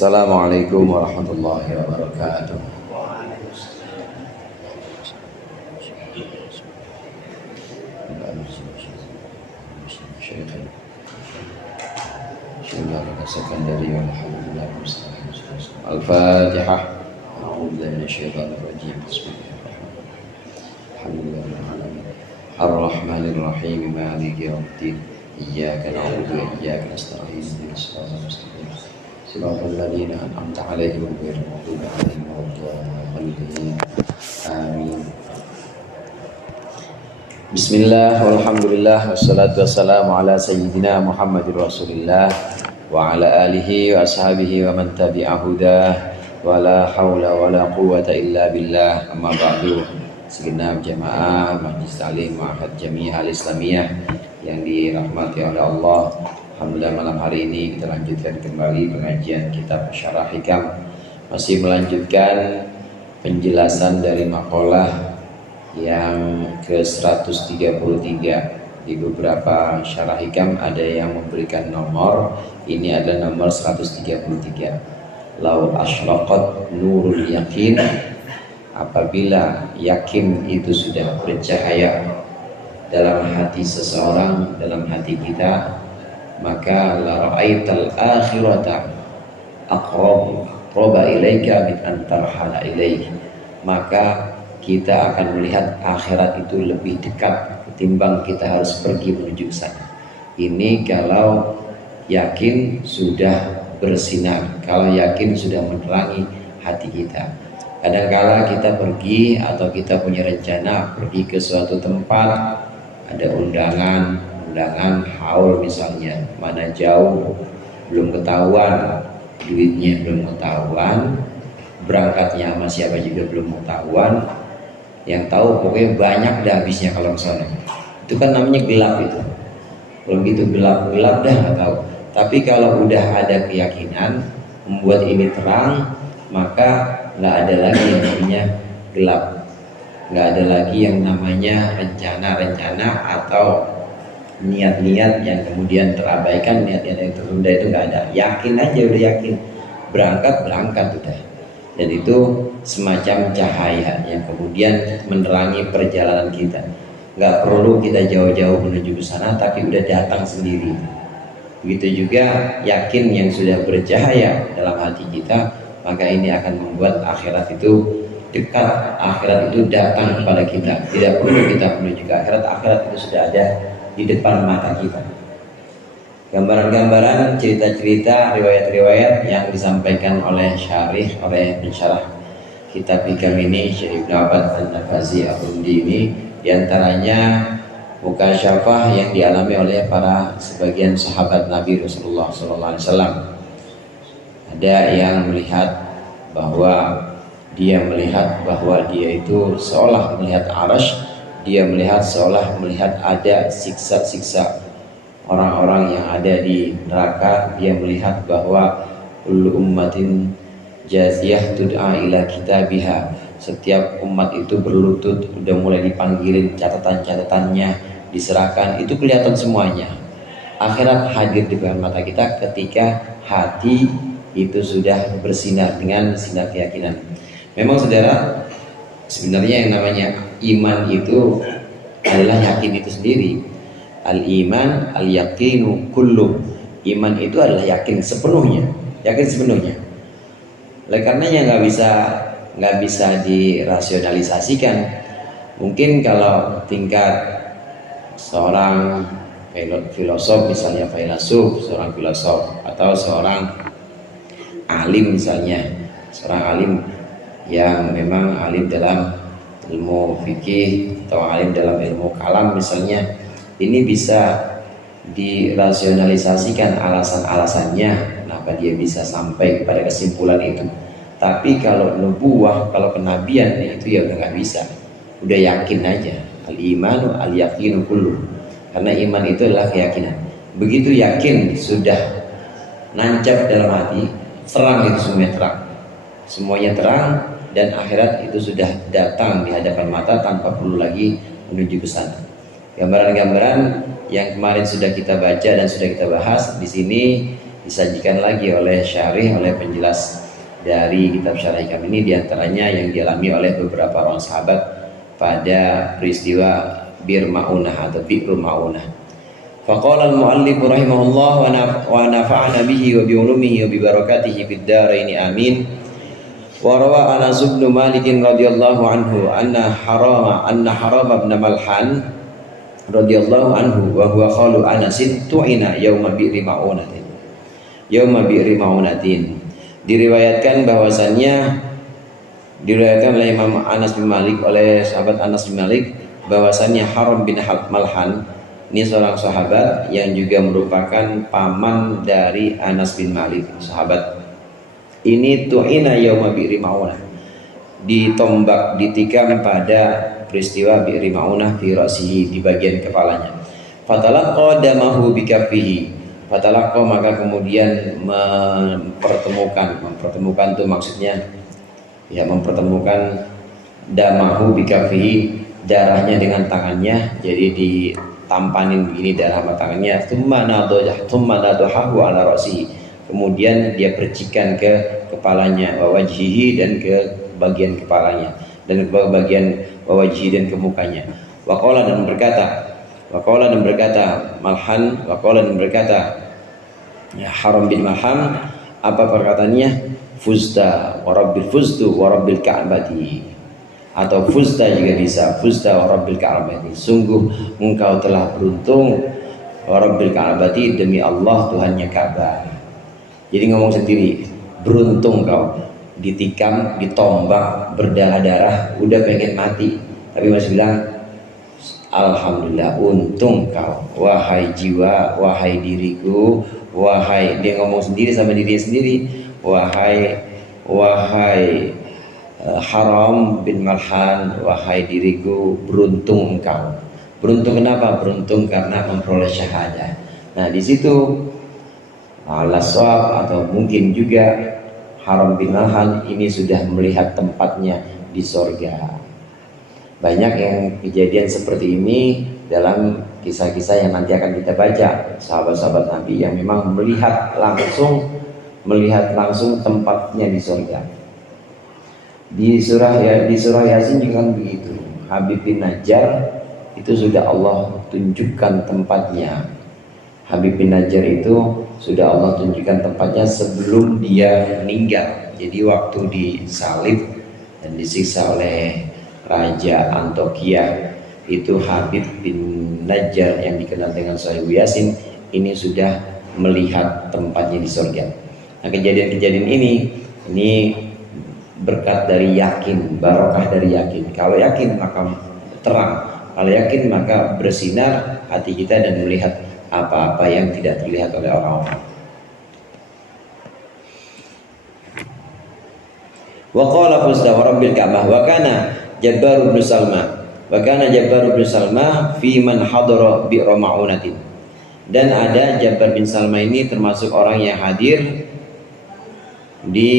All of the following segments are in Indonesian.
Assalamualaikum warahmatullahi wabarakatuh. Al-Fatihah. A'udzubillahi minasyaitonir rajim. Bismillahirrahmanirrahim. Alhamdulillahirabbil Ar-Rahmanir Rahim, Maliki Yaumiddin. Iyyaka na'budu wa iyyaka nasta'in. Ihdinas siratal mustaqim. Siratal ladzina an'amta 'alaihim ghairil maghdubi 'alaihim waladdallin. Amin. Bismillah, walhamdulillah, wassalatu wassalamu ala sayyidina Muhammadir Rasulillah wa ala alihi wa ashabihi wa man tabi'ahu dah wa la hawla wa la quwwata illa billah. Amma ba'du. Segenap jamaah Majlis Ta'lim Ma'had Jami'ah Al-Islamiyah yang dirahmati oleh Allah, alhamdulillah malam hari ini kita lanjutkan kembali pengajian kitab Syarah Hikam, masih melanjutkan penjelasan dari maqalah yang ke-133. Di beberapa Syarah Hikam ada yang memberikan nomor, ini adalah nomor 133. Lau asyraqat nurul yakin, apabila yakin itu sudah bercahaya dalam hati seseorang, dalam hati kita, maka la ra'aital akhirata aqraba ilaika min an tarhala ilaih, maka kita akan melihat akhirat itu lebih dekat ketimbang kita harus pergi menuju ke sana. Ini kalau yakin sudah bersinar, kalau yakin sudah menerangi hati kita. Kadangkala kita pergi atau kita punya rencana pergi ke suatu tempat, ada undangan haul misalnya, mana jauh, belum ketahuan, duitnya belum ketahuan, berangkatnya sama siapa juga belum ketahuan, yang tahu pokoknya banyak dah habisnya kalau ke sana. Itu kan namanya gelap itu. Kalau gitu gelap dah nggak tahu. Tapi kalau udah ada keyakinan membuat ini terang, maka nggak ada lagi yang namanya gelap, nggak ada lagi yang namanya rencana-rencana atau niat-niat yang kemudian terabaikan, niat-niat yang tertunda, itu nggak ada. Yakin aja, udah yakin, berangkat udah. Dan itu semacam cahaya yang kemudian menerangi perjalanan kita. Nggak perlu kita jauh-jauh menuju ke sana, tapi udah datang sendiri. Begitu juga yakin yang sudah bercahaya dalam hati kita, maka ini akan membuat akhirat itu dekat, akhirat itu datang kepada kita. Tidak perlu kita menuju ke akhirat, akhirat itu sudah ada di depan mata kita. Gambaran-gambaran, cerita-cerita, riwayat-riwayat yang disampaikan oleh syarih, oleh pensyarah kitab Hikam ini, Syekh Ibnu Abbad An-Nafazi Al-Hundi ini, diantaranya mukasyafah yang dialami oleh para sebagian sahabat Nabi Rasulullah SAW. Ada yang melihat bahwa dia itu seolah melihat arash, dia melihat seolah melihat ada siksa-siksa orang-orang yang ada di neraka. Dia melihat bahwa kullu ummatin jaziyah tud'a ila kitabiha, setiap umat itu berlutut, udah mulai dipanggilin, catatan-catatannya diserahkan, itu kelihatan semuanya. Akhirat hadir di depan mata kita ketika hati itu sudah bersinar dengan sinar keyakinan. Memang saudara, sebenarnya yang namanya iman itu adalah yakin itu sendiri. Al-iman al-yaqinu kullu. Iman itu adalah yakin sepenuhnya, Oleh karenanya nggak bisa dirasionalisasikan. Mungkin kalau tingkat seorang filosof misalnya, seorang filosof atau seorang alim misalnya, seorang alim yang memang alim dalam ilmu fikih atau alim dalam ilmu kalam misalnya, ini bisa dirasionalisasikan alasan-alasannya kenapa dia bisa sampai kepada kesimpulan itu. Tapi kalau nubuwah, kalau kenabian, itu ya udah nggak bisa, udah yakin aja. Al-imanu al-yaqinu kullu, karena iman itu adalah keyakinan. Begitu yakin sudah nancap dalam hati, terang itu semuanya terang, dan akhirat itu sudah datang di hadapan mata tanpa perlu lagi menuju ke sana. Gambaran-gambaran yang kemarin sudah kita baca dan sudah kita bahas di sini disajikan lagi oleh syarih, oleh penjelas dari kitab Syarah Hikam ini, diantaranya yang dialami oleh beberapa orang sahabat pada peristiwa Bir Ma'unah atau Bi'ru Ma'unah. Faqala al-muallif rahimahullah wa nafa'ana bihi wa bi ulumihi wa bi barakatihi fid dharain amin. Wa rawa Anas bin Malik radhiyallahu anhu anna Haram ibn Malhan radhiyallahu anhu wa huwa khalu Anas tu'ina yauma bi'ri ma'unatin. Yauma bi'ri ma'unatin. Diriwayatkan oleh Imam Anas bin Malik, oleh sahabat Anas bin Malik, bahwasannya Haram bin Malhan ini seorang sahabat yang juga merupakan paman dari Anas bin Malik. Sahabat ini tu'ina yauma bi'ri ma'unah, ditombak, ditikam pada peristiwa bi'ri ma'unah fi ra'sihi, di bagian kepalanya. Fatalaqqa damahu bikaffihi. Fatalaqqa, maka kemudian mempertemukan itu maksudnya ya mempertemukan damahu bikaffihi, darahnya dengan tangannya, jadi ditampanin begini darah sama tangannya. Tsumma nadahahu ala ra'sihi, kemudian dia percikan ke kepalanya, wa wajhihi, dan ke bagian kepalanya, dan ke bagian wa wajhihi, dan ke mukanya. Waqala dan berkata Malhan, waqala dan berkata ya Haram bin Malhan, apa perkataannya? Fuzta wa rabbil ka'bati, atau fuzta juga bisa, fuzta wa rabbil ka'bati, sungguh engkau telah beruntung, wa rabbil ka'bati, demi Allah Tuhannya Ka'bah. Jadi ngomong sendiri, beruntung kau, ditikam, ditombak, berdarah-darah, udah pengen mati, tapi masih bilang alhamdulillah, untung kau, wahai jiwa, wahai diriku, wahai, dia ngomong sendiri sama dirinya sendiri, wahai Haram bin Malhan, wahai diriku, beruntung engkau. Beruntung kenapa? Beruntung karena memperoleh syahadah. Nah, di situ al-shawab, atau mungkin juga Haram bin Malhan ini sudah melihat tempatnya di sorga. Banyak yang kejadian seperti ini dalam kisah-kisah yang nanti akan kita baca, sahabat-sahabat Nabi yang memang melihat langsung tempatnya di sorga. Di surah Yasin juga begitu. Habib bin Najjar itu sudah Allah tunjukkan tempatnya. Habib bin Najjar itu sudah Allah tunjukkan tempatnya sebelum dia meninggal. Jadi waktu disalib dan disiksa oleh Raja Antokia, itu Habib bin Najjar yang dikenal dengan Sahibu Yasin ini sudah melihat tempatnya di surga. Nah, kejadian-kejadian ini berkat dari yakin, barokah dari yakin. Kalau yakin maka terang, kalau yakin maka bersinar hati kita dan melihat apa-apa yang tidak terlihat oleh orang-orang. Wa qala fuzta wa rabbil ka'bah wa kana Jabbar bin Salma fi man hadara bi Ma'unatin. Dan ada Jabbar bin Salma ini termasuk orang yang hadir di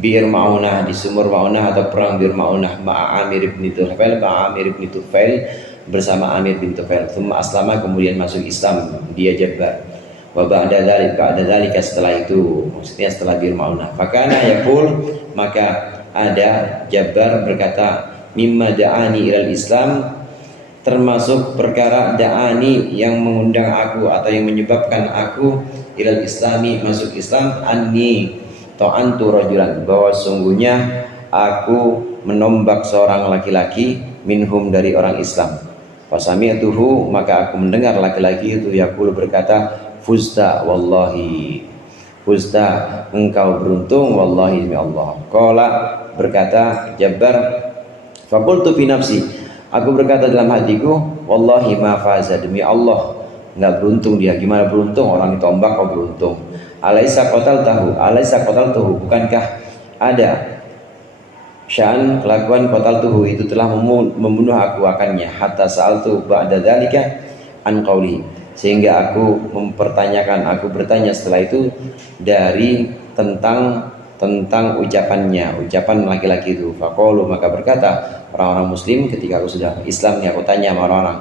Bir Ma'unah, di sumur Ma'unah atau perang Bir Ma'unah, Amir bin Tufail bersama Amir bin Tufail. Tsumma aslama, kemudian masuk Islam dia Jabbar. Wa ba'da dzalika, setelah itu, maksudnya setelah Bir Ma'unah. Fakana yaqul, maka ada Jabbar berkata, mimma da'ani ilal Islam, termasuk perkara da'ani yang mengundang aku atau yang menyebabkan aku ilal Islami, masuk Islam, anni ta'antu rajulan, bahwa sungguhnya aku menombak seorang laki-laki minhum, dari orang Islam. Fasami'tuhu, maka aku mendengar laki-laki itu yaqulu, berkata, fuzta wallahi, fuzta, engkau beruntung, wallahi demi Allah. Qala, berkata Jabbar, faqultu fi nafsi, aku berkata dalam hatiku, wallahi ma faza, demi Allah enggak beruntung dia. Gimana beruntung? Orang ditombak kok beruntung. Alaisa qataltuhu, bukankah ada sya'an, kelakuan qataltuhu, itu telah membunuh aku akannya. Hatta sa'altu ba'da dzalika an qauli, sehingga aku bertanya setelah itu dari tentang ucapan laki-laki itu. Faqalu, maka berkata orang-orang muslim ketika aku sudah Islam nih, aku tanya sama orang-orang,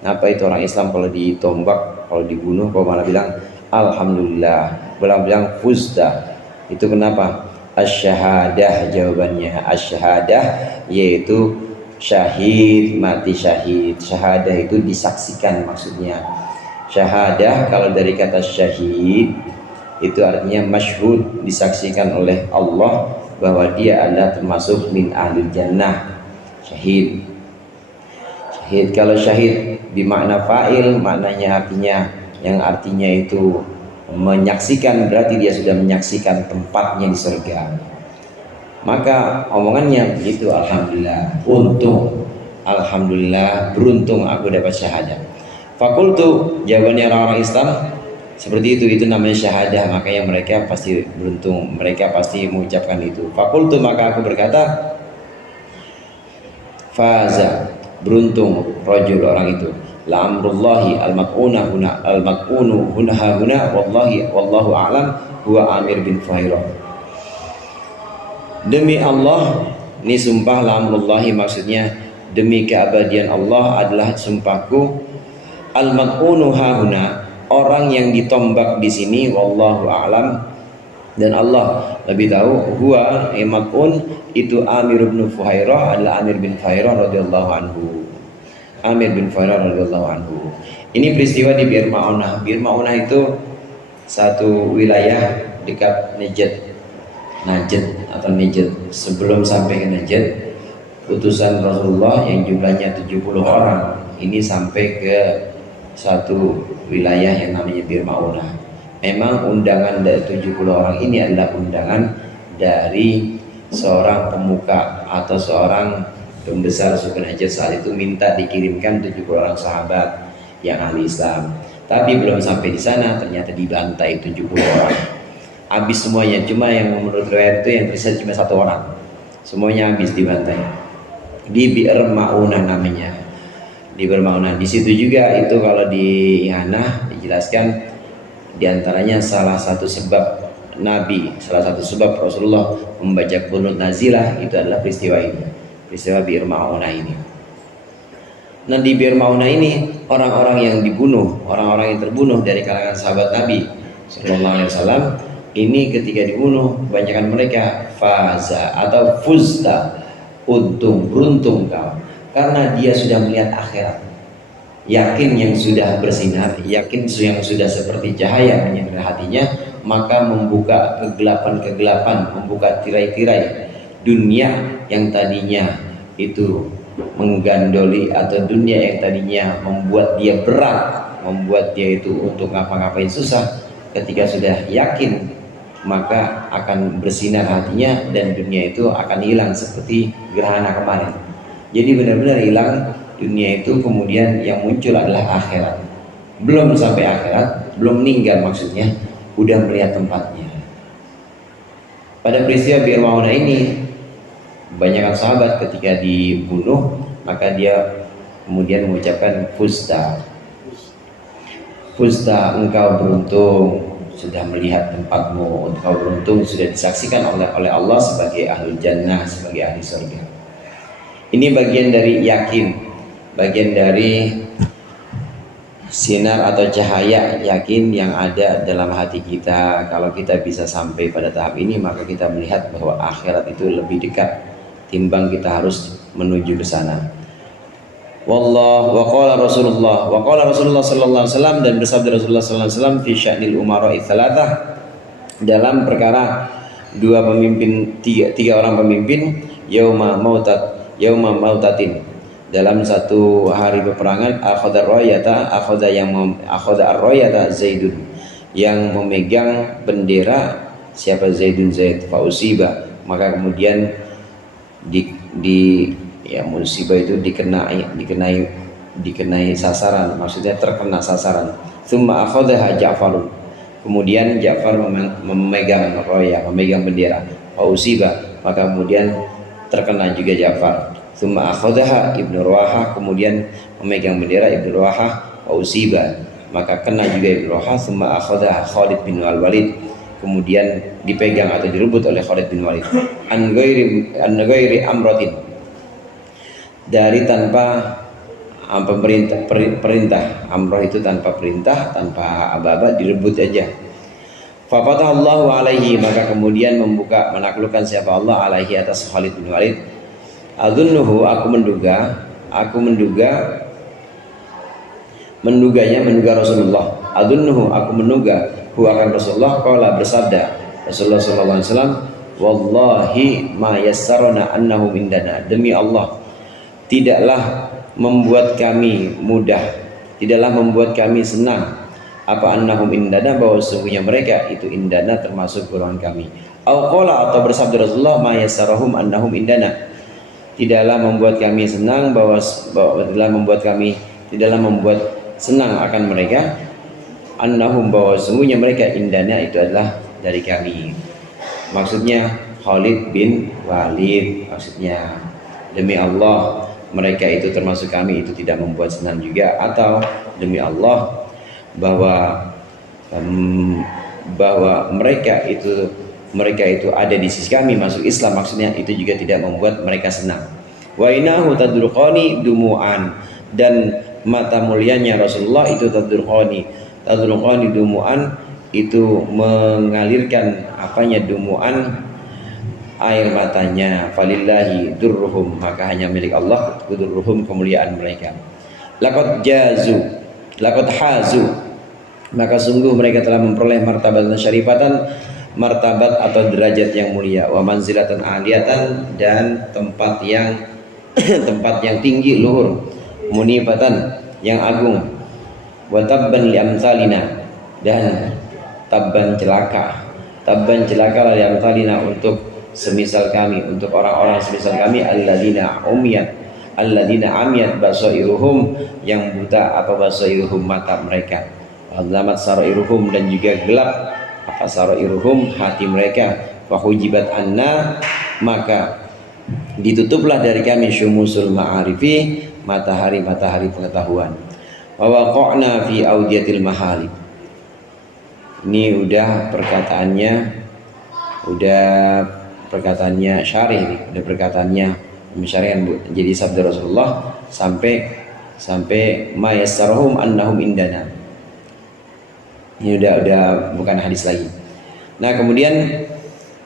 apa itu orang Islam kalau ditombak, kalau dibunuh kok malah bilang alhamdulillah, bilang fuzta. Itu kenapa? Asy-syahadah, jawabannya asy-syahadah yaitu syahid, mati syahid. Syahadah itu disaksikan maksudnya. Syahadah kalau dari kata syahid itu artinya masyhud, disaksikan oleh Allah bahwa dia adalah termasuk min ahli jannah. Syahid. Syahid kalau syahid bimakna fa'il, maknanya artinya yang artinya itu menyaksikan, berarti dia sudah menyaksikan tempatnya di surga. Maka omongannya begitu, alhamdulillah, untung, alhamdulillah, beruntung aku dapat syahadah. Fakultu, jawabannya orang-orang Islam seperti itu namanya syahadah, makanya mereka pasti beruntung, mereka pasti mengucapkan itu. Fakultu, maka aku berkata, faza, beruntung rajul, orang itu. La amrullahi al-mak'una huna al-mak'unu huna wallahi wallahu a'lam huwa Amir bin Fuhairah. Demi Allah, ini sumpah la amrullahi maksudnya demi keabadian Allah adalah sumpahku. Al-mak'unu huna, orang yang ditombak di sini, wallahu a'lam, dan Allah lebih tahu. Huwa mak'un itu Amir bin Fuhairah, adalah Amir bin Fuhairah radhiyallahu anhu. Amir bin Fuhairah radhiyallahu anhu. Ini peristiwa di Bir Ma'unah. Bir Ma'unah itu satu wilayah dekat Najd atau Najd. Sebelum sampai ke Najd, utusan Rasulullah yang jumlahnya 70 orang ini sampai ke satu wilayah yang namanya Bir Ma'unah. Memang undangan dari 70 orang ini adalah undangan dari seorang pemuka atau seorang pembesar suku Najd saat itu, minta dikirimkan 70 orang sahabat yang ahli Islam. Tapi belum sampai di sana ternyata dibantai 70 orang. Habis semuanya, cuma yang menurut riwayat itu yang tersisa cuma 1 orang. Semuanya habis dibantai. Di Bir Ma'unah namanya. Di Bir Ma'unah. Di situ juga itu kalau di Ihanah dijelaskan diantaranya salah satu sebab Nabi, salah satu sebab Rasulullah membaca qunut nazilah itu adalah peristiwa ini, peristiwa Bir Ma'unah ini. Nah di Bir Ma'unah ini orang-orang yang dibunuh, orang-orang yang terbunuh dari kalangan sahabat Nabi Sallallahu Alaihi Wasallam ini ketika dibunuh, kebanyakan mereka faza atau fuzta, untung, beruntung kau, karena dia sudah melihat akhirat. Yakin yang sudah bersinar, yakin yang sudah seperti cahaya menyinari hatinya, maka membuka kegelapan-kegelapan, membuka tirai-tirai dunia yang tadinya itu menggandoli, atau dunia yang tadinya membuat dia berat, membuat dia itu untuk ngapa-ngapain susah. Ketika sudah yakin, maka akan bersinar hatinya dan dunia itu akan hilang seperti gerhana kemarin. Jadi benar-benar hilang dunia itu, kemudian yang muncul adalah akhirat. Belum sampai akhirat, belum meninggal maksudnya, udah melihat tempatnya. Pada peristiwa Bir Ma'unah ini, kebanyakan sahabat ketika dibunuh, maka dia kemudian mengucapkan fusta. Fusta, engkau beruntung, sudah melihat tempatmu, engkau beruntung, sudah disaksikan oleh Allah sebagai ahli jannah, sebagai ahli surga. Ini bagian dari yakin, bagian dari sinar atau cahaya yakin yang ada dalam hati kita. Kalau kita bisa sampai pada tahap ini, maka kita melihat bahwa akhirat itu lebih dekat timbang kita harus menuju ke sana. Wallah wa qala Rasulullah sallallahu alaihi wasallam, dan bersabda Rasulullah sallallahu alaihi wasallam fi sya'nil umara'i tsalatsah, dalam perkara tiga orang pemimpin, yauma mautatin, dalam satu hari peperangan, akhadha ar-rayata Zaidun, yang memegang bendera siapa? Zaid, fausiba, maka kemudian musibah itu dikenai sasaran, maksudnya terkena sasaran. Tsumma akhadha Ja'farun, kemudian Ja'far memegang bendera, fausiba, maka kemudian terkena juga Ja'far. Tsumma akhadha Ibnu Ruwahah, kemudian memegang bendera Ibnu Ruwahah, fausiba, maka kena juga Ibnu Ruwahah. Tsumma akhadha Khalid bin Al-Walid, kemudian dipegang atau direbut oleh Khalid bin Walid. An ghairi amratin, dari tanpa perintah. Amroh itu tanpa perintah, tanpa aba-aba, direbut aja. Fafatahallahu alaihi, maka kemudian menaklukkan siapa Allah alaihi atas Khalid bin Walid. Adzunnuhu, menduga Rasulullah. Adzunnuhu, aku menduga hu akan Rasulullah qala, bersabda Rasulullah sallallahu alaihi wasallam, wallahi ma yassarna annahu indana, demi Allah tidaklah membuat kami mudah, tidaklah membuat kami senang apa annahum indana, bahwa sesungguhnya mereka itu indana termasuk golongan kami. Au qala, atau bersabda Rasulullah, ma yassarahum annahum indana, tidaklah membuat kami senang tidaklah membuat senang akan mereka, annahum, bahwa sesungguhnya mereka indana itu adalah dari kami. Maksudnya Khalid bin Walid, maksudnya demi Allah mereka itu termasuk kami, itu tidak membuat senang juga, atau demi Allah bahwa mereka itu ada di sisi kami masuk Islam, maksudnya itu juga tidak membuat mereka senang. Wa inahu tadruqani dumu'an, dan mata mulianya Rasulullah itu tadruqani dumu'an, itu mengalirkan dumu'an, air matanya. Falillahi durruhum, maka hanya milik Allah durruhum, kemuliaan mereka. Laqad hazu, maka sungguh mereka telah memperoleh martabatan syarifatan, martabat atau derajat yang mulia, wa manzilatan aliyatan, dan tempat yang tinggi luhur, munifatan yang agung, wa tabban li amsalina, dan tabban celaka li amsalina, untuk semisal kami, untuk orang-orang semisal kami, alladzina amiyat basairuhum, yang buta basairuhum, mata mereka, wadzamat sarairuhum, dan juga gelap sarairuhum, hati mereka, fahujibat anna, maka ditutuplah dari kami syumusul ma'arifi, matahari pengetahuan, wa waqa'na fi audiyatil mahali. Ini udah perkataannya syarih nih, udah perkataannya mensyarihan jadi sabda Rasulullah sampai ma yassarhum annahum indana. Ini udah bukan hadis lagi. Nah, kemudian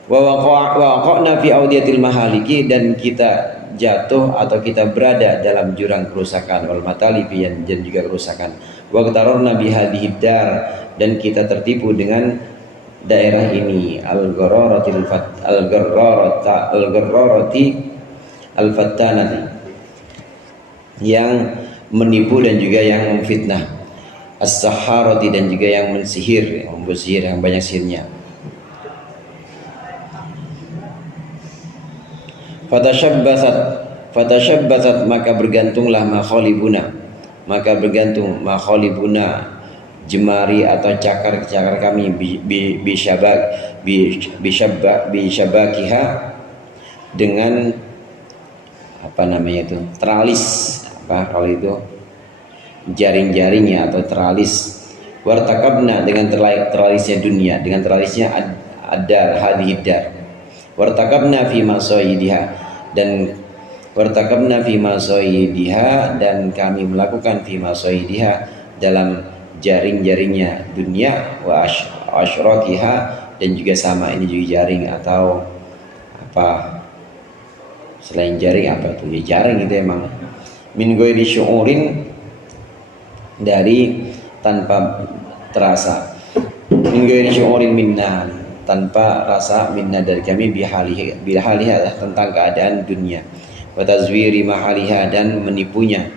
wa waqa'na fi audiyatil mahaliki, dan kita jatuh atau kita berada dalam jurang kerusakan, wal matalifi, dan juga kerusakan. Wa qatarna bi hadhihi dar, dan kita tertipu dengan daerah ini, al-ghararati al-fattanati, yang menipu dan juga yang memfitnah, as-saharati, dan juga yang mensihir, yang membuat sihir, yang banyak sihirnya. Fatashabbatsat, maka bergantunglah makhalibuna, jemari atau cakar kami, bisyabakiha, dengan teralis, kalau itu jaring-jaringnya atau teralis. Wartakabna, dengan teralisnya dunia, dengan teralisnya ada hadhidar. Wartakabna fi masoyidiha, dan kami melakukan fi masoyidiha, dalam jaring-jaringnya dunia, wa ashrakiha, dan juga sama, ini juga jaring atau selain jaring, itu ya jaring, itu emang min ghairi syu'urin, dari tanpa terasa, min ghairi syu'urin minna, tanpa rasa, minna dari kami, bihaliha tentang keadaan dunia, wa tazwiri mahaliha, dan menipunya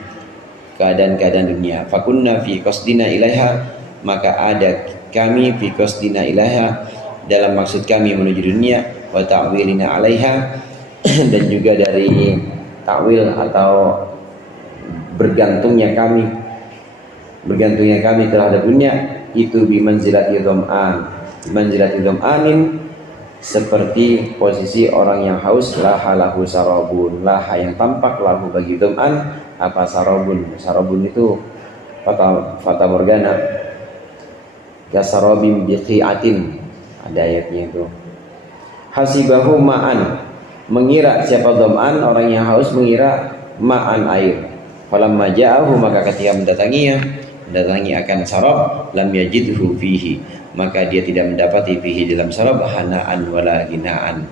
keadaan dunia. Fakunna fi qasdina ilaiha, maka ada kami fi qasdina ilaiha, dalam maksud kami menuju dunia, wa ta'wilina alaiha, dan juga dari takwil atau bergantungnya kami terhadap dunia, itu bimanzilati dham'anin, seperti posisi orang yang haus, laha lahu sarabun, laha yang tampak, lahu bagi dham'an sarabun itu fata morgana, kasarabim biqi'atin, ada ayatnya itu. Hasibahu ma'an, mengira siapa dham'an, orang yang haus mengira ma'an, air. Falamma ja'ahu, maka ketika mendatanginya, mendatangi akan sarab, lam yajidhu fihi, maka dia tidak mendapati fihi dalam sarab hanaan wala ginaan,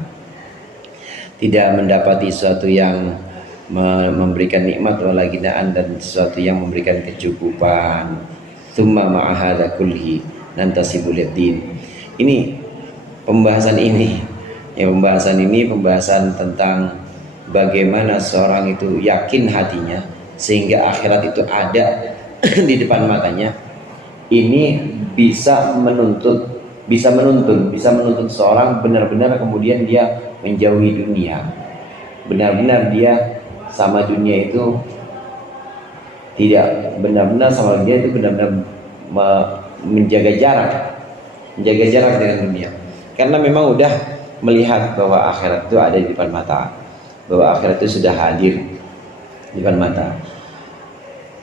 tidak mendapati sesuatu yang memberikan nikmat wala ginaan, dan sesuatu yang memberikan kecukupan. Tsumma ma'a hadza kullihi nantasibul din. Ini pembahasan ini, ya pembahasan tentang bagaimana seorang itu yakin hatinya sehingga akhirat itu ada di depan matanya. Ini bisa menuntun seorang benar-benar kemudian dia menjauhi dunia, benar-benar dia sama dunia itu tidak benar-benar sama dunia itu benar-benar menjaga jarak dengan dunia, karena memang udah melihat bahwa akhirat itu ada di depan mata, bahwa akhirat itu sudah hadir di depan mata.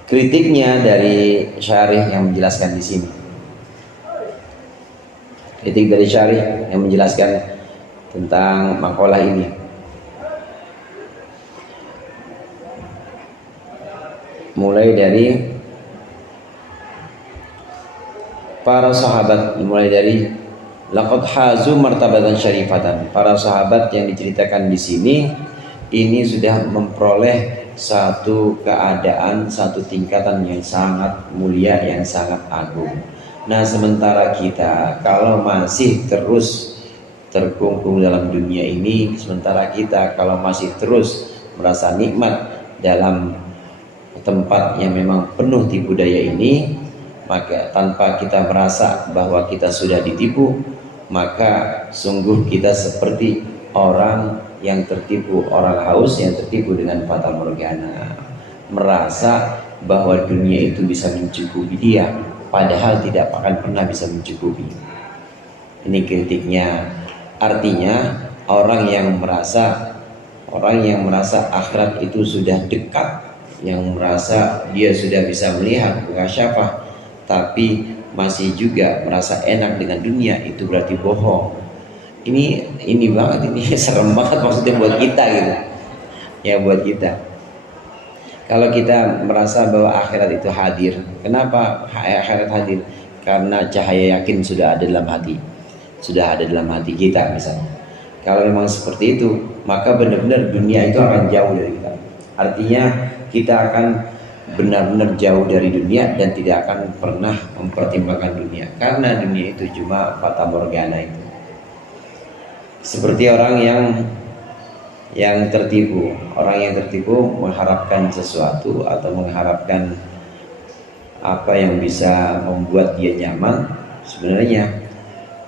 Kritiknya dari syarih yang menjelaskan di sini, kritik dari syarih yang menjelaskan tentang makalah ini. Mulai dari para sahabat, mulai dari laqad hazu martabatan syarifatan. Para sahabat yang diceritakan di sini ini sudah memperoleh satu keadaan, satu tingkatan yang sangat mulia, yang sangat agung. Nah, sementara kita kalau masih terus terkungkung dalam dunia ini, sementara kita kalau masih terus merasa nikmat dalam tempat yang memang penuh tipu daya ini, maka tanpa kita merasa bahwa kita sudah ditipu, maka sungguh kita seperti orang yang tertipu, orang haus yang tertipu dengan fata morgana, merasa bahwa dunia itu bisa mencukupi dia, padahal tidak akan pernah bisa mencukupi. Ini kritiknya. Artinya orang yang merasa akhirat itu sudah dekat, yang merasa dia sudah bisa melihat mukasyafah, tapi masih juga merasa enak dengan dunia, itu berarti bohong. Ini banget, ini serem banget maksudnya buat kita gitu. Ya, buat kita. Kalau kita merasa bahwa akhirat itu hadir, kenapa akhirat hadir? Karena cahaya yakin sudah ada dalam hati kita misalnya. Kalau memang seperti itu, maka benar-benar dunia itu akan jauh dari kita. Artinya kita akan benar-benar jauh dari dunia dan tidak akan pernah mempertimbangkan dunia, karena dunia itu cuma fata morgana itu. Seperti orang yang tertipu, mengharapkan sesuatu atau mengharapkan apa yang bisa membuat dia nyaman sebenarnya,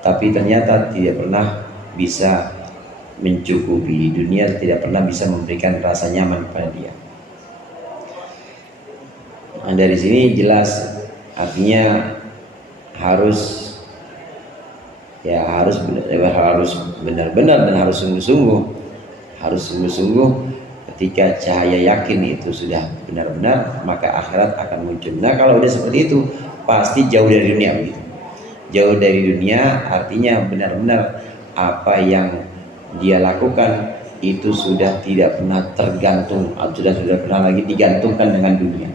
tapi ternyata tidak pernah bisa mencukupi. Dunia tidak pernah bisa memberikan rasa nyaman kepada dia. Nah, dari sini jelas artinya harus benar-benar dan harus sungguh-sungguh ketika cahaya yakin itu sudah benar-benar, maka akhirat akan muncul. Nah, kalau udah seperti itu pasti jauh dari dunia begitu. Jauh dari dunia artinya benar-benar apa yang dia lakukan itu sudah tidak pernah tergantung, sudah pernah lagi digantungkan dengan dunia.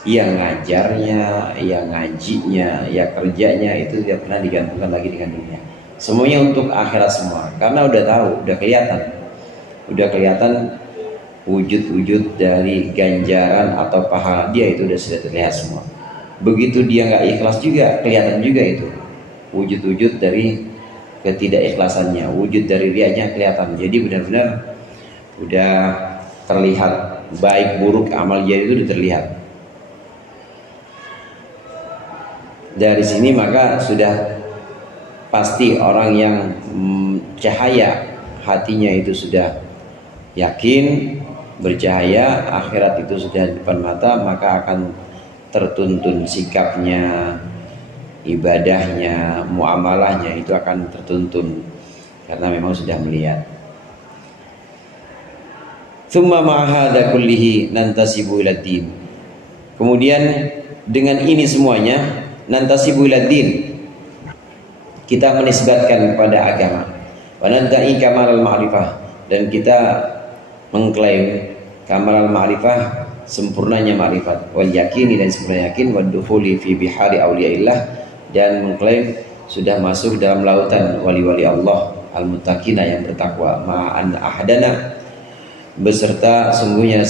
Yang ngajarnya, yang ngajinya, yang kerjanya itu tidak pernah digantungkan lagi dengan dunia. Semuanya untuk akhirat semua, karena udah tahu, udah kelihatan wujud-wujud dari ganjaran atau pahala dia itu sudah terlihat semua. Begitu dia nggak ikhlas juga kelihatan juga itu wujud-wujud dari ketidakikhlasannya, wujud dari riaknya kelihatan. Jadi benar-benar udah terlihat baik buruk amal dia itu udah terlihat. Dari sini maka sudah pasti orang yang cahaya hatinya itu sudah yakin, bercahaya, akhirat itu sudah di depan mata, maka akan tertuntun sikapnya, ibadahnya, muamalahnya itu akan tertuntun karena memang sudah melihat. Tsumma ma'a hadza kullihi nantasibu ila din. Kemudian dengan ini semuanya nantasibu ila din, kita menisbatkan kepada agama. Wa nadai kamalal ma'rifah, dan kita mengklaim kamalal ma'rifah, sempurnanya ma'rifat, wal yakini dan sempurna yakin, wad dukhuli fi bihari auliyaillah dan mengklaim sudah masuk dalam lautan wali-wali Allah al-muttaqina yang bertakwa, ma'an ahdana beserta sungguhnya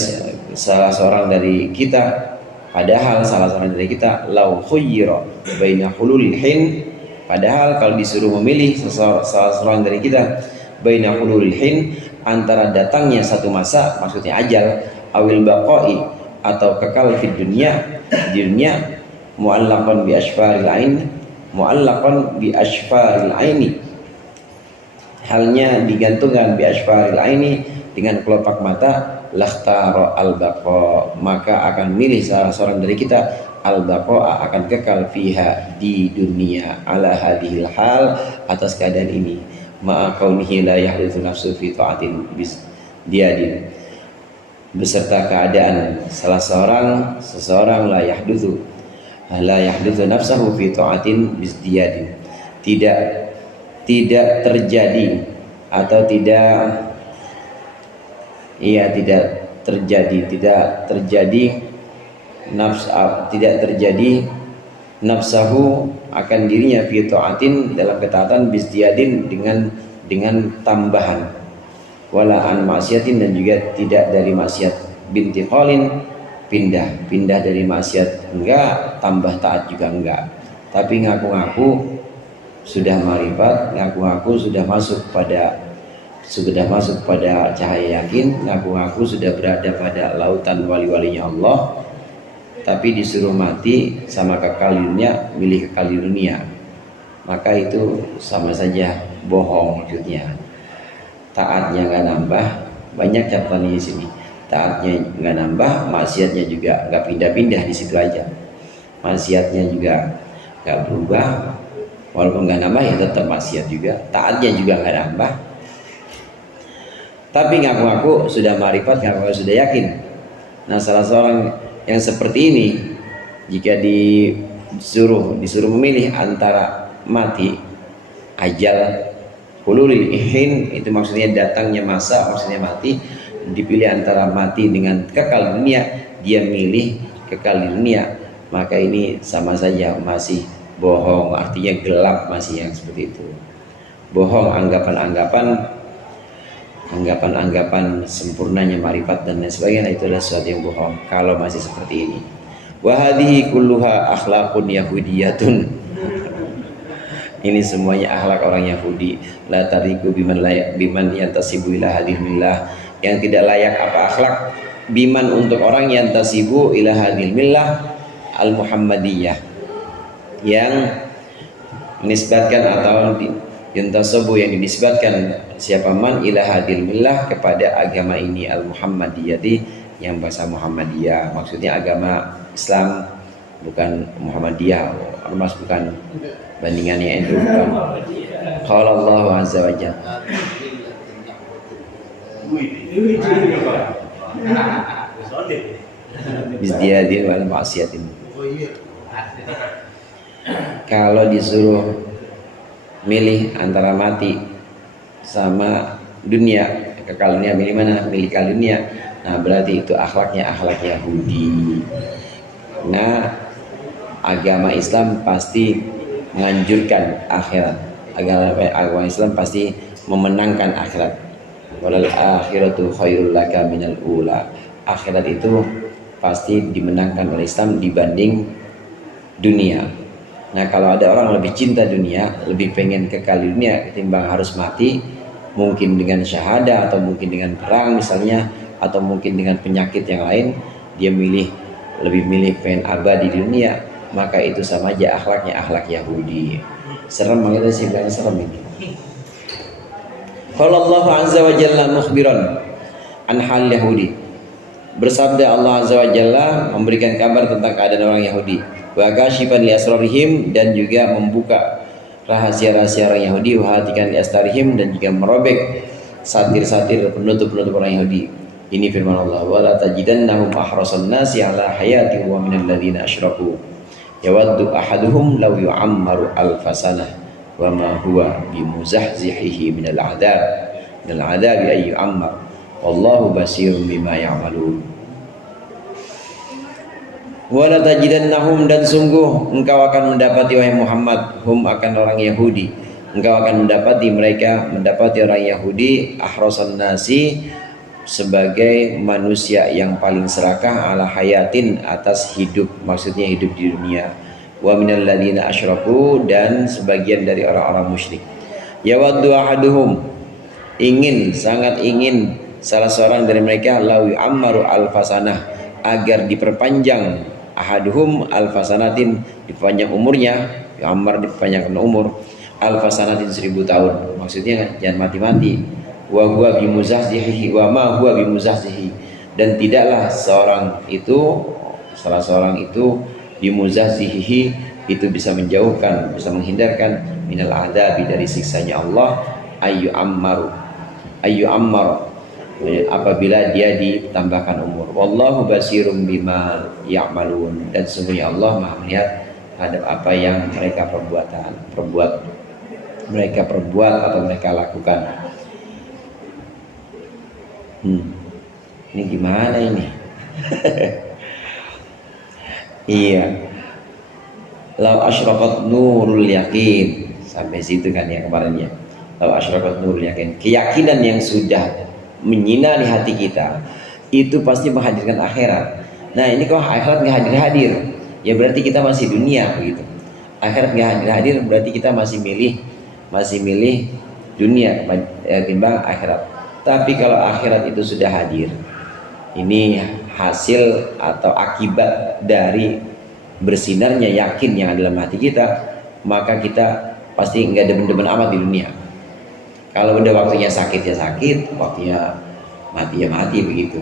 salah seorang dari kita, padahal salah seorang dari kita lau khuyyira baina hululil hin, padahal kalau disuruh memilih salah seorang dari kita baina hululil hin, antara datangnya satu masa maksudnya ajal, awil baqai atau kekal di dunia, muallaqan bi asfaril ain, muallaqan bi asfaril aini, halnya digantungkan bi asfaril aini dengan kelopak mata, lakhtaro al-baqa, maka akan milih salah seorang dari kita al-baqa, akan kekal fiha di dunia, ala hadhil hal, atas keadaan ini, ma'a kaunihi la yahdutsu nafsu fi ta'atin bisdiyadin, beserta keadaan seseorang la yahdutsu nafsahu fi ta'atin bisdiyadin, tidak terjadi atau tidak nafsahu akan dirinya fi ta'atin dalam ketaatan bisdiyadin dengan tambahan, wala an maksiatin dan juga tidak dari maksiat, binti qalin pindah dari maksiat enggak, tambah taat juga enggak, tapi ngaku-ngaku sudah marifat, ngaku-ngaku sudah masuk pada cahaya yakin, ngaku-ngaku sudah berada pada lautan wali-walinya Allah, tapi disuruh mati sama kekal di dunia, milih kekal di dunia, maka itu sama saja bohong. Maksudnya taatnya nggak nambah, banyak catatan di sini, taatnya nggak nambah, maksiatnya juga nggak pindah-pindah di situ aja, maksiatnya juga nggak berubah, walaupun nggak nambah ya tetap maksiat juga, taatnya juga nggak nambah, tapi ngaku-ngaku sudah marifat, ngaku-ngaku sudah yakin. Nah, salah seorang yang seperti ini, jika disuruh memilih antara mati, ajal, hululil ihin, itu maksudnya datangnya masa, maksudnya mati, dipilih antara mati dengan kekal di dunia, dia milih kekal di dunia, maka ini sama saja masih bohong, artinya gelap, masih yang seperti itu. Bohong, anggapan-anggapan sempurnanya marifat dan lain sebagainya, itu adalah sesuatu yang bohong kalau masih seperti ini. Wa hadhihi kulluha akhlaqun yahudiyatun. Ini semuanya akhlak orang Yahudi. La tariku biman yantasibu ila hadilillah, yang tidak layak apa akhlak biman untuk orang yantasibu ila hadilillah al-muhammadiyah, yang menisbatkan atau yantasabu yang dinisbatkan siapa man ila hadil millah kepada agama ini al-muhammadiyati, yang bahasa Muhammadiyah, maksudnya agama Islam, bukan Muhammadiyah, ormas, bukan bandingannya itu, bukan. Qala Allah azza wa jalla bizdiyadin wal ma'siyatin. Kalau disuruh milih antara mati sama dunia, kekal dunia, milih mana? Milih kekal dunia. Nah, berarti itu akhlak Yahudi. Nah, agama Islam pasti menganjurkan akhirat. Agama Islam pasti memenangkan akhirat. Walal akhiratu khairul laka minal ula. Akhirat itu pasti dimenangkan oleh Islam dibanding dunia. Nah, kalau ada orang lebih cinta dunia, lebih pengen kekal di dunia ketimbang harus mati, mungkin dengan syahada atau mungkin dengan perang misalnya, atau mungkin dengan penyakit yang lain, dia lebih milih pengen abadi di dunia, maka itu sama aja akhlaknya akhlak Yahudi. Serem banget sih, bilang serem ini. Qala Allah azza wa jalla mukhbiran an hal Yahudi. Bersabda Allah azza wa jalla memberikan kabar tentang keadaan orang Yahudi. Wa kashiban li asrarihim, dan juga membuka rahasia-rahasia orang Yahudi, wa hatikan li astarihim, dan juga merobek satir-satir penutup-penutup orang Yahudi. Ini firman Allah, wa la tajidannahum ahrasan nasi ala hayati wa minal ladzina asyraku yawaddu ahaduhum law yu'ammaru alfasanah wa ma huwa bimuzahzihihi minal adabi ay yu'ammar wallahu basirun bima ya'malun. Wala tajidannahum, dan sungguh engkau akan mendapati wahai Muhammad, hum akan orang Yahudi, engkau akan mendapati orang Yahudi, ahrasan nasi, sebagai manusia yang paling serakah, ala hayatin, atas hidup, maksudnya hidup di dunia, wa minal ladina asyraku, dan sebagian dari orang-orang musyrik. Yawaddu ahaduhum, sangat ingin salah seorang dari mereka, lau yu'ammaru alfasanah, agar diperpanjang, ahaduhum alfasanatin, dipanjang umurnya, Ammar dipanjangkan umur, alfasanatin 1000 tahun, maksudnya jangan mati-mati. Wa huwa bimuzahzihi wa ma huwa bimuzahzihi, dan tidaklah salah seorang itu bimuzahzihi, itu bisa menjauhkan, bisa menghindarkan, minal adabi, dari siksanya Allah, ayu ammar, apabila dia ditambahkan umur. Wallahu basirum bima ya'malun, dan sesungguhnya Allah Maha melihat terhadap apa yang mereka perbuat atau mereka lakukan. Ini gimana ini? Iya. Lau asyraqat nurul yakin, sampai situ kan ya kemarin ya. Lau asyraqat nurul yakin, keyakinan yang sudah menyinari hati kita itu pasti menghadirkan akhirat. Nah ini kalau akhirat nggak hadir, ya berarti kita masih dunia begitu. Akhirat nggak hadir berarti kita masih milih dunia timbang akhirat. Tapi kalau akhirat itu sudah hadir, ini hasil atau akibat dari bersinarnya yakin yang ada dalam hati kita, maka kita pasti nggak demen-demen amat di dunia. Kalau udah waktunya sakit ya sakit, waktunya mati ya mati begitu.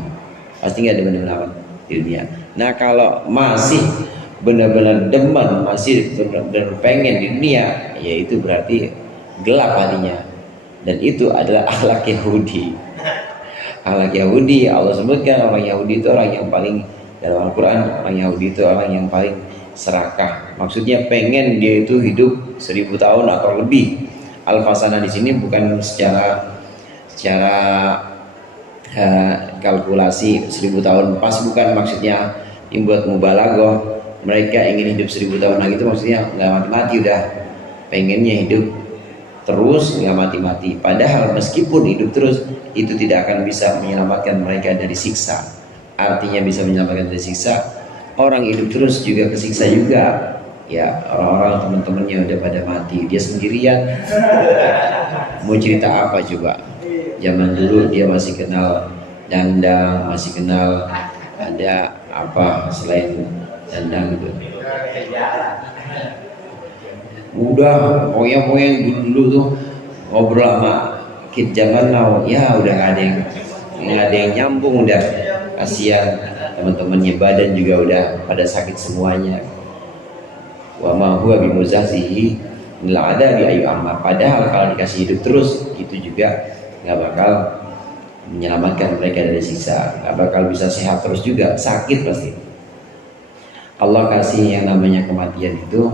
Pasti nggak demen-demen amat di dunia. Nah kalau masih benar-benar demen, masih benar-benar pengen di dunia, ya itu berarti gelap hatinya. Dan itu adalah akhlak Yahudi. Akhlak Yahudi, Allah sebutkan orang Yahudi itu orang yang paling, dalam Al-Quran, orang Yahudi itu orang yang paling serakah. Maksudnya pengen dia itu hidup 1000 tahun atau lebih. Al-fasanah di sini bukan secara kalkulasi 1000 tahun pas, bukan maksudnya dibuat mubalaghah. Mereka ingin hidup 1000 tahun lagi itu maksudnya nggak mati-mati, udah pengennya hidup terus nggak mati-mati. Padahal meskipun hidup terus itu tidak akan bisa menyelamatkan mereka dari siksa. Artinya bisa menyelamatkan dari siksa, orang hidup terus juga kesiksa juga. Ya orang-orang teman-temannya udah pada mati, dia sendirian. Mau cerita apa coba? Zaman dulu dia masih kenal dandang, masih kenal ada apa selain dandang gitu. Udah pokoknya dulu tuh ngobrol sama kid zaman now, ya udah nggak ada yang nyambung, udah kasihan teman-temannya, badan juga udah pada sakit semuanya. Wa ma huwa bimuzahzihi la ada bi ayu amma, padahal kalau dikasih hidup terus itu juga nggak bakal menyelamatkan mereka dari siksa, nggak bakal bisa sehat terus juga, sakit pasti. Allah kasih yang namanya kematian itu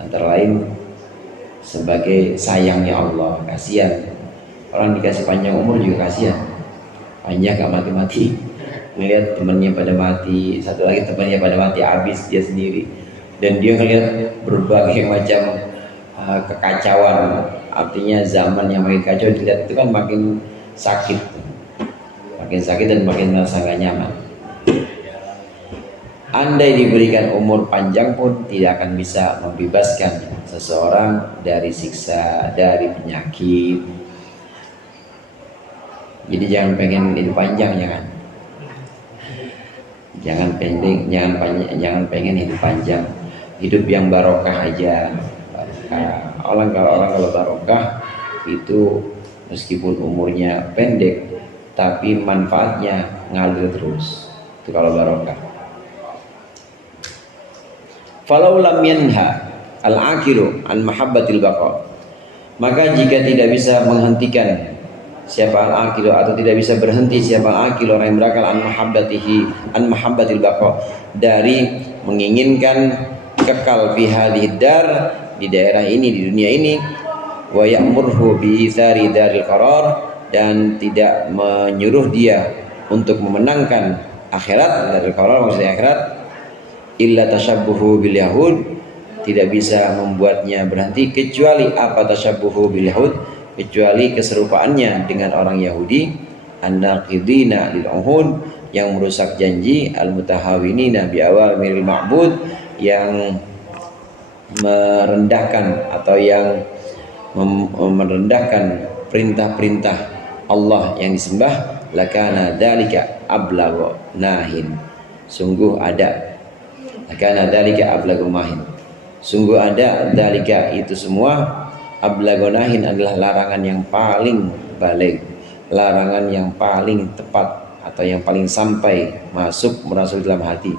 antara lain sebagai sayangnya Allah. Kasihan orang dikasih panjang umur juga kasihan, panjang gak mati-mati, ngelihat temannya pada mati, satu lagi temannya pada mati, habis dia sendiri. Dan dia ngelihat berbagai macam kekacauan. Artinya zaman yang makin kacau dilihat itu kan makin sakit dan makin merasa gak nyaman. Andai diberikan umur panjang pun tidak akan bisa membebaskan seseorang dari siksa, dari penyakit. Jadi jangan pengen hidup panjang, jangan pengen hidup panjang. Hidup yang barokah aja. Orang kalau barokah itu meskipun umurnya pendek tapi manfaatnya ngalir terus. Itu kalau barokah. Falau lam yanha al-aqilu an mahabbatil baqa, maka jika tidak bisa menghentikan siapa al-aqilu, atau tidak bisa berhenti siapa al-aqilu, orang yang berakal, an mahabbatil baqa, dari menginginkan kekal fi hadhihi dar, di daerah ini, di dunia ini, wa ya'murhu bi ithari daril qarar, dan tidak menyuruh dia untuk memenangkan akhirat, daril qarar maksudnya akhirat, illa tashabbuhu bil yahud, tidak bisa membuatnya berhenti kecuali apa tashabbuhu bil yahud, kecuali keserupaannya dengan orang Yahudi, an-naqidina lil uhud, yang merusak janji, al-mutahawinina bi awamiril ma'bud, yang merendahkan atau yang merendahkan perintah-perintah Allah yang disembah, lakana dzalika ablaghu nahin, sungguh ada, lakana dzalika ablaghu mahin, sungguh ada, dzalika itu semua, ablaghu nahin adalah larangan yang paling baligh, larangan yang paling tepat atau yang paling sampai masuk merasuk dalam hati.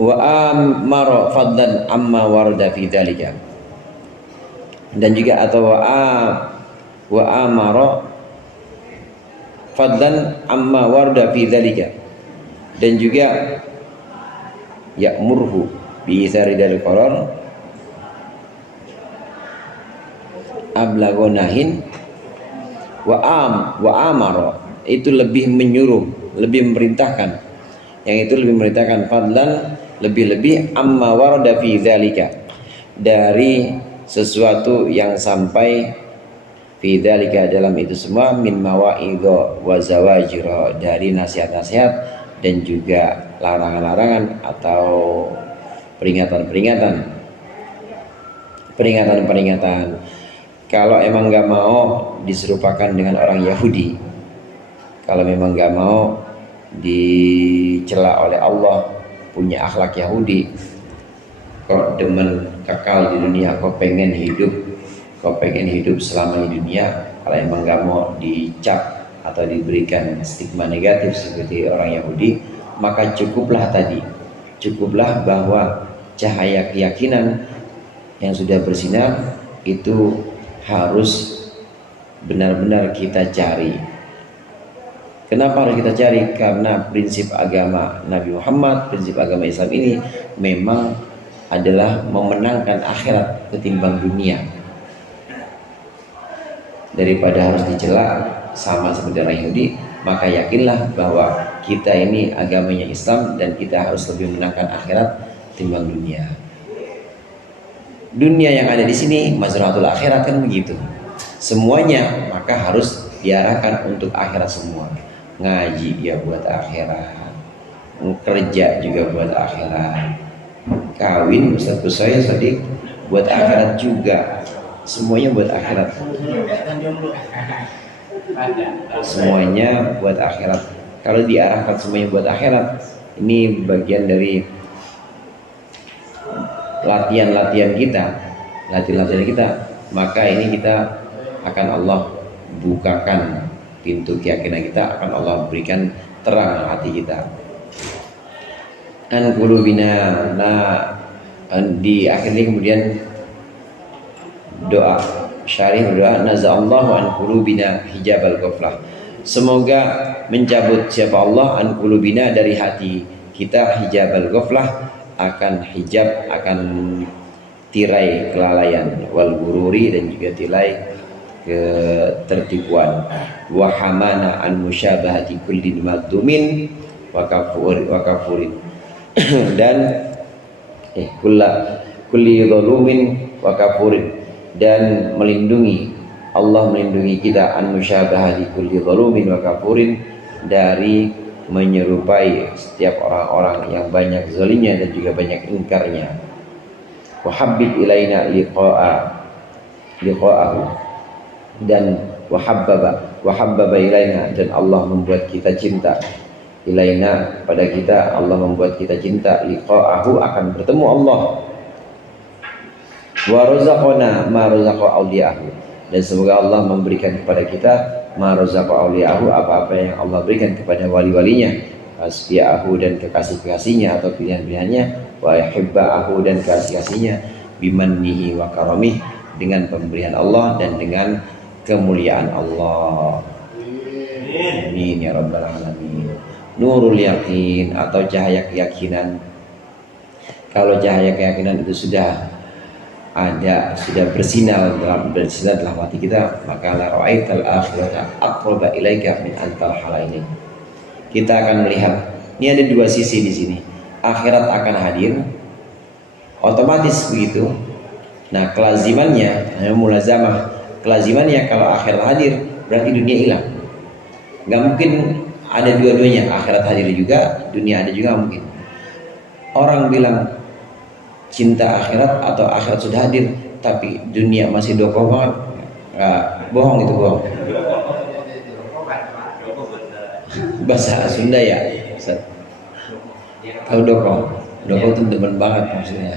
Wa amara fadlan amma warada fi dzalika, dan juga atau wa amara fadlan amma warada fi dzalika, dan juga ya'murhu bi ithari dal qarar ablagonahin. Wa amara itu lebih menyuruh, lebih memerintahkan, yang itu lebih memerintahkan, fadlan lebih-lebih, amma warada fi dzalika dari sesuatu yang sampai fi dzalika dalam itu semua, min mawa'idha wa zawajira, dari nasihat-nasihat dan juga larangan-larangan atau peringatan-peringatan. Kalau emang gak mau diserupakan dengan orang Yahudi, kalau memang gak mau dicela oleh Allah, punya akhlak Yahudi, kok demen kekal di dunia, kok pengen hidup selama di dunia, kalau emang gak mau dicap atau diberikan stigma negatif seperti orang Yahudi, maka cukuplah bahwa cahaya keyakinan yang sudah bersinar itu harus benar-benar kita cari. Kenapa harus kita cari? Karena prinsip agama Nabi Muhammad, prinsip agama Islam ini memang adalah memenangkan akhirat ketimbang dunia. Daripada harus dicela sama seperti orang Yahudi, maka yakinlah bahwa kita ini agamanya Islam dan kita harus lebih menangkan akhirat ketimbang dunia. Dunia yang ada di sini mazratul akhirat, kan begitu. Semuanya maka harus diarahkan untuk akhirat semua. Ngaji ya buat akhirat, kerja juga buat akhirat, kawin Ustaz Kusai Sodik buat akhirat juga, semuanya buat akhirat, semuanya buat akhirat. Kalau diarahkan semuanya buat akhirat, ini bagian dari latihan kita, maka ini kita akan Allah bukakan pintu keyakinan kita, akan Allah berikan terang hati kita. An qulubina, di akhirnya kemudian doa syarih berdoa, nazallahu an qulubina hijabal ghaflah, semoga mencabut siapa Allah an qulubina dari hati kita hijabal ghaflah, akan hijab, akan tirai kelalaian, wal gururi, dan juga tirai ketertipuan, wa hamana an musyabahati kulli maddumin wa kafurin dan kulli zalumin wa kafurin, dan melindungi, Allah melindungi kita an musyabahati kulli zalumin wa kafurin, dari menyerupai setiap orang-orang yang banyak zalimnya dan juga banyak ingkarnya. Wa habbib ilaina liqa'ahu, dan wahabbaba ilaina, dan Allah membuat kita cinta, ilaina pada kita, Allah membuat kita cinta, liqa'ahu akan bertemu Allah, wa razaqana ma razaqa awliyahu, dan semoga Allah memberikan kepada kita ma razaqa awliyahu, apa-apa yang Allah berikan kepada wali-walinya, asfiyahu, dan kekasih-kekasihnya atau pilihan-pilihannya, wa yuhibba'ahu, dan kekasih-kasihnya, bimannihi wa karamih, dengan pemberian Allah dan dengan kemuliaan Allah. Amin ya rabbal alamin. Nurul yakin atau cahaya keyakinan. Kalau cahaya keyakinan itu sudah ada, sudah bersinar dalam hati kita, maka la ra'aital akhirata aqraba ilaika min antal halaini. Kita akan melihat, ini ada dua sisi di sini. akhirat akan hadir, otomatis begitu. Nah kelazimannya, mulazamah, kelazimannya kalau akhirat hadir berarti dunia hilang. Gak mungkin ada dua-duanya, akhirat hadir juga, dunia ada juga, mungkin. Orang bilang cinta akhirat atau akhirat sudah hadir tapi dunia masih dokoh banget, bohong, itu bohong. Bahasa Sunda ya, tahu dokoh itu demen banget maksudnya.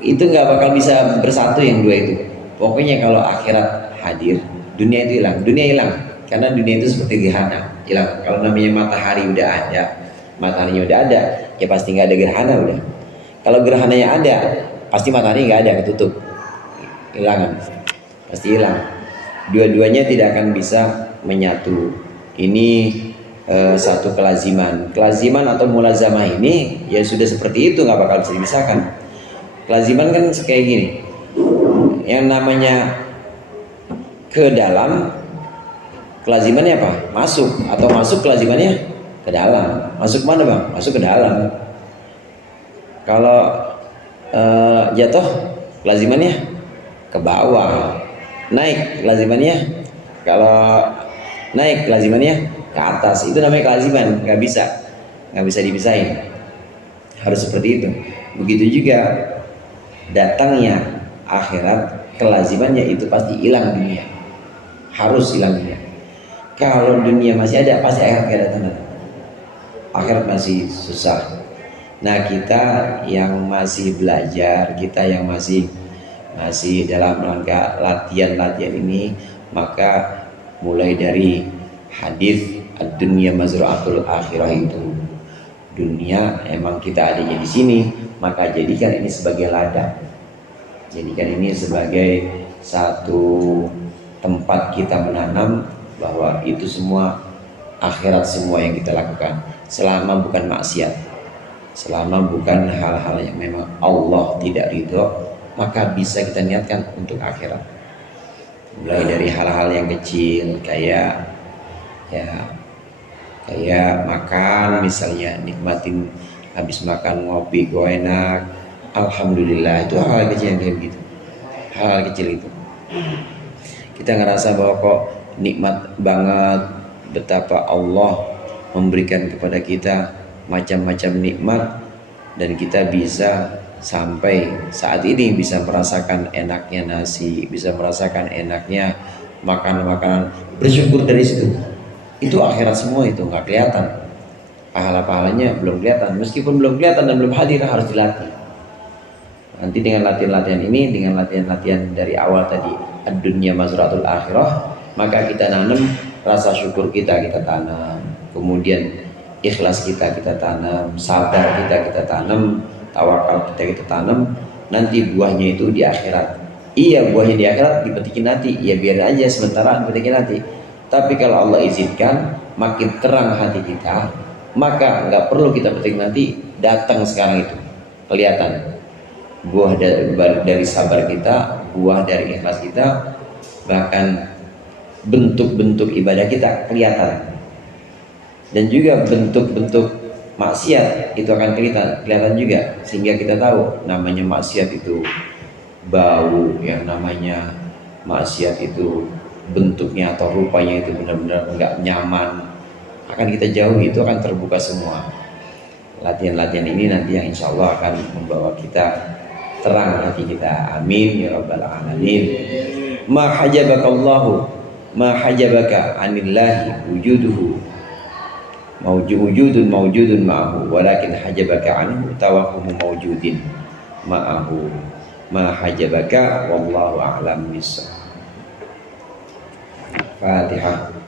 Itu nggak bakal bisa bersatu yang dua itu. Pokoknya kalau akhirat hadir, dunia itu hilang. Dunia hilang karena dunia itu seperti gerhana, hilang. Kalau namanya matahari udah ada, mataharinya udah ada, ya pasti nggak ada gerhana udah. Kalau gerhananya ada, pasti matahari nggak ada, ketutup, hilang, pasti hilang. Dua-duanya tidak akan bisa menyatu. Ini satu kelaziman. Kelaziman atau mulazamah ini ya sudah seperti itu, nggak bakal bisa dipisahkan. Kelaziman kan kayak gini, yang namanya ke dalam, kelazimannya apa? Masuk, atau masuk kelazimannya ke dalam. Masuk mana bang? Masuk ke dalam. Kalau jatuh, kelazimannya ke bawah. Naik, kelazimannya, kalau naik kelazimannya ke atas. Itu namanya kelaziman, nggak bisa dipisahin. Harus seperti itu. Begitu juga datangnya akhirat, kelazimannya itu pasti hilang dunia, harus hilang dunia. Kalau dunia masih ada, pasti akhirat gak datang. Akhirat masih susah. Nah kita yang masih belajar, kita yang masih dalam rangka latihan ini, maka mulai dari hadis ad-dunya mazra'atul akhirah, itu dunia emang kita adanya di sini, maka jadikan ini sebagai ladang, jadikan ini sebagai satu tempat kita menanam bahwa itu semua akhirat, semua yang kita lakukan selama bukan maksiat, selama bukan hal-hal yang memang Allah tidak ridho, maka bisa kita niatkan untuk akhirat. Mulai dari hal-hal yang kecil kayak makan, misalnya nikmatin habis makan ngopi kok enak, alhamdulillah, itu hal kecil yang kayak gitu. Hal kecil itu kita ngerasa bahwa kok nikmat banget, betapa Allah memberikan kepada kita macam-macam nikmat, dan kita bisa sampai saat ini bisa merasakan enaknya nasi, bisa merasakan enaknya makan makanan, bersyukur dari situ. Itu akhirat semua, itu nggak kelihatan, pahala-pahalanya belum kelihatan. Meskipun belum kelihatan dan belum hadir, harus dilatih. Nanti dengan latihan-latihan ini, dengan latihan-latihan dari awal tadi, ad-dunya mazra'atul akhirah, maka kita nanam rasa syukur kita tanam, kemudian ikhlas kita tanam, sabar kita tanam, tawakal kita tanam. Nanti buahnya itu di akhirat. Iya, buahnya di akhirat dipetikin nanti, ya biar aja sementara dipetikin nanti. Tapi kalau Allah izinkan makin terang hati kita, maka nggak perlu kita petik nanti, datang sekarang itu kelihatan buah dari sabar kita, buah dari ikhlas kita, bahkan bentuk-bentuk ibadah kita kelihatan, dan juga bentuk-bentuk maksiat itu akan kelihatan juga, sehingga kita tahu namanya maksiat itu bau, yang namanya maksiat itu bentuknya atau rupanya itu benar-benar nggak nyaman, akan kita jauhi. Itu akan terbuka semua. Latihan-latihan ini nanti yang insya Allah akan membawa kita terang hati kita. Amin ya rabbal alamin. Ma hajabakallahu, ma hajabaka anillahi wujuduhu, wujudun mawjudun ma'ahu, walakin hajabaka anhu tawahumu mawjudin ma'ahu. Ma hajabaka wallahu a'lam bissawab. Fatihah.